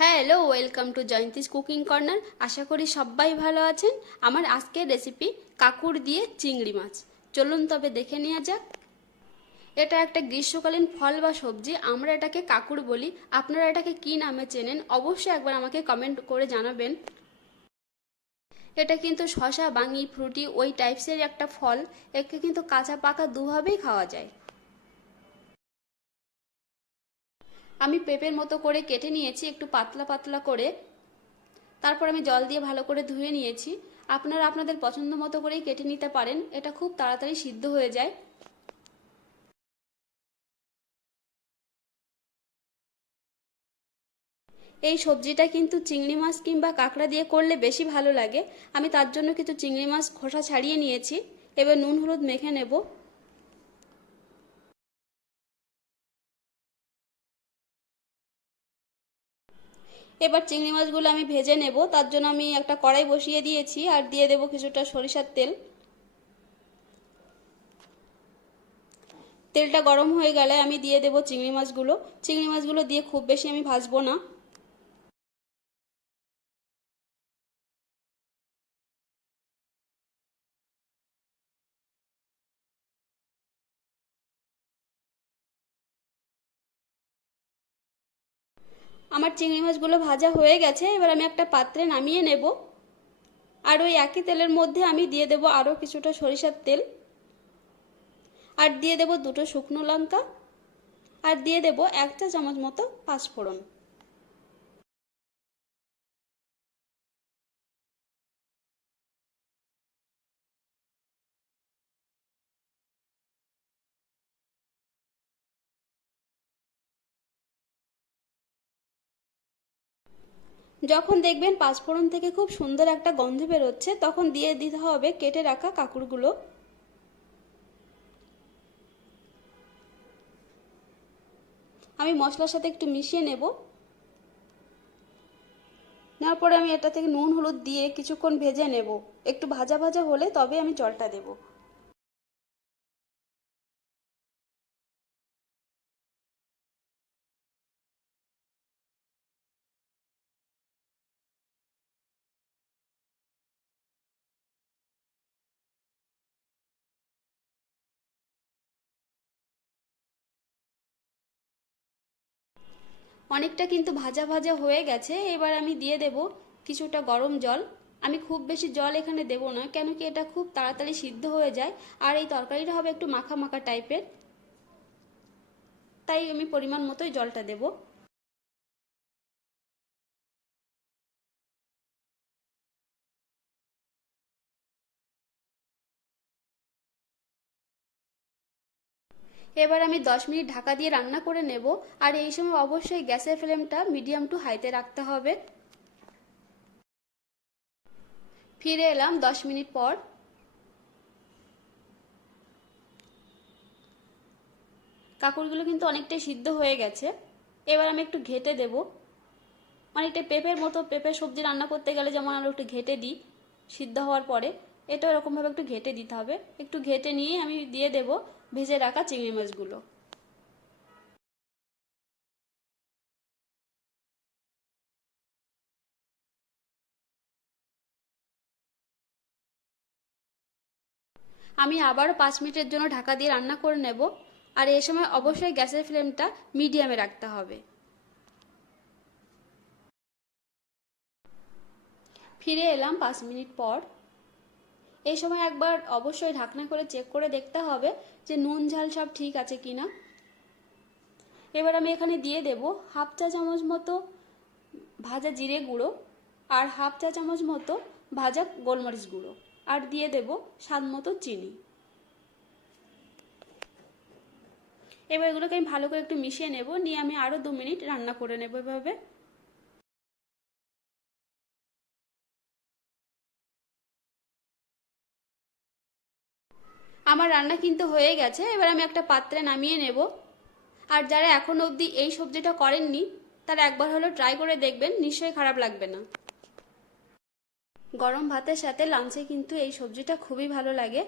Hello, welcome to Jayanti's cooking corner. আশা করি সবাই ভালো আছেন। আমার আজকের রেসিপি কাঁকুড় দিয়ে চিংড়ি মাছ। চলুন তবে দেখে নেওয়া যাক। এটা একটা গ্রীষ্মকালীন ফল বা সবজি, আমরা এটাকে কাঁকুড় বলি। আপনারা এটাকে কি নামে চেনেন অবশ্যই একবার আমাকে কমেন্ট করে জানাবেন। এটা কিন্তু শসা, বাঙি, ফ্রুটি ওই টাইপসের একটা ফল। একে কিন্তু কাঁচা পাকা দুভাবেই খাওয়া যায়। আমি পেঁপের মতো করে কেটে নিয়েছি একটু পাতলা পাতলা করে। তারপর আমি জল দিয়ে ভালো করে ধুয়ে নিয়েছি। আপনারা আপনাদের পছন্দ মতো করেই কেটে নিতে পারেন, এটা খুব তাড়াতাড়ি সিদ্ধ হয়ে যায়। এই সবজিটা কিন্তু চিংড়ি মাছ কিংবা কাঁকড়া দিয়ে করলে বেশি ভালো লাগে। আমি তার জন্য কিছু চিংড়ি মাছ খোসা ছাড়িয়ে নিয়েছি। এবার নুন হলুদ মেখে নেব। এবার চিংড়ি মাছগুলো আমি ভেজে নেব। তার জন্য আমি একটা কড়াই বসিয়ে দিয়েছি আর দিয়ে দেব কিছুটা সরিষার তেল। তেলটা গরম হয়ে গেলে আমি দিয়ে দেব চিংড়ি মাছগুলো। চিংড়ি মাছগুলো দিয়ে খুব বেশি আমি ভাজবো না। আমার চিংড়ি মাছগুলো ভাজা হয়ে গেছে। এবার আমি একটা পাত্রে নামিয়ে নেব। আর ওই একই তেলের মধ্যে আমি দিয়ে দেব আরও কিছুটা সরিষার তেল, আর দিয়ে দেব দুটো শুকনো লঙ্কা, আর দিয়ে দেব 1 চা চামচ মতো পাঁচফোড়ন। যখন দেখবেন পাঁচফোড়ন থেকে খুব সুন্দর একটা গন্ধ বেরোচ্ছে, তখন দিয়ে দিতে হবে কেটে রাখা কাঁকড়গুলো। আমি মশলার সাথে একটু মিশিয়ে নেব। নেওয়ার পরে আমি এটা থেকে নুন হলুদ দিয়ে কিছুক্ষণ ভেজে নেব। একটু ভাজা ভাজা হলে তবে আমি জলটা দেব। অনেকটা কিন্তু ভাজা ভাজা হয়ে গেছে। এবার আমি দিয়ে দেব কিছুটা গরম জল। আমি খুব বেশি জল এখানে দেব না, কেন কি এটা খুব তাড়াতাড়ি সিদ্ধ হয়ে যায় আর এই তরকারিটা হবে একটু মাখা মাখা টাইপের, তাই আমি পরিমাণ মতোই জলটা দেব। এবার আমি 10 মিনিট ঢাকা দিয়ে রান্না করে নেব। আর এই সময় অবশ্যই গ্যাসের ফ্লেমটা মিডিয়াম টু হাইতে রাখতে হবে। ফিরে এলাম 10 মিনিট পর। কাঁকড়গুলো কিন্তু অনেকটাই সিদ্ধ হয়ে গেছে। এবার আমি একটু ঘেঁটে দেব। অনেকটা পেঁপের মতো, পেঁপের সবজি রান্না করতে গেলে যেমন আমরা একটু ঘেঁটে দিই সিদ্ধ হওয়ার পরে, এটা এরকমভাবে একটু ঘেঁটে দিতে হবে। একটু ঘেঁটে নিয়ে আমি দিয়ে দেব ভেজে রাখা চিংড়ি মাছগুলো। আমি আবারও 5 মিনিটের জন্য ঢাকা দিয়ে রান্না করে নেব। আর এই সময় অবশ্যই গ্যাসের ফ্লেমটা মিডিয়ামে রাখতে হবে। ফিরে এলাম 5 মিনিট পর। এই সময় একবার অবশ্যই ঢাকনা করে চেক করে দেখতে হবে যে নুন ঝাল সব ঠিক আছে কিনা। এবার আমি এখানে দিয়ে দেব 1/2 চা চামচ মতো ভাজা জিরে গুঁড়ো, আর 1/2 চা চামচ মতো ভাজা গোলমরিচ গুঁড়ো, আর দিয়ে দেব স্বাদ মতো চিনি। এবার এগুলোকে আমি ভালো করে একটু মিশিয়ে নেব, নিয়ে আমি আরও 2 মিনিট রান্না করে নেব এভাবে। আমার রান্না কিন্তু হয়ে গেছে। এবার আমি একটা পাত্রে নামিয়ে নেব। আর যারা এখনো অবধি এই সবজিটা করেননি তারা একবার হলো ট্রাই করে দেখবেন, নিশ্চয়ই খারাপ লাগবে না। গরম ভাতের সাথে লাঞ্চে কিন্তু এই সবজিটা খুবই ভালো লাগে।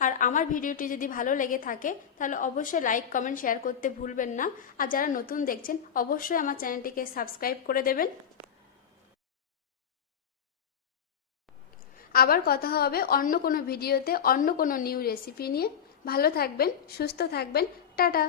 আর আমার ভিডিওটি যদি ভালো লেগে থাকে তাহলে অবশ্যই লাইক কমেন্ট শেয়ার করতে ভুলবেন না। আর যারা নতুন দেখছেন অবশ্যই আমার চ্যানেলটিকে সাবস্ক্রাইব করে দেবেন। আবার কথা হবে অন্য কোনো ভিডিওতে অন্য কোনো নিউ রেসিপি নিয়ে। ভালো থাকবেন, সুস্থ থাকবেন, টাটা।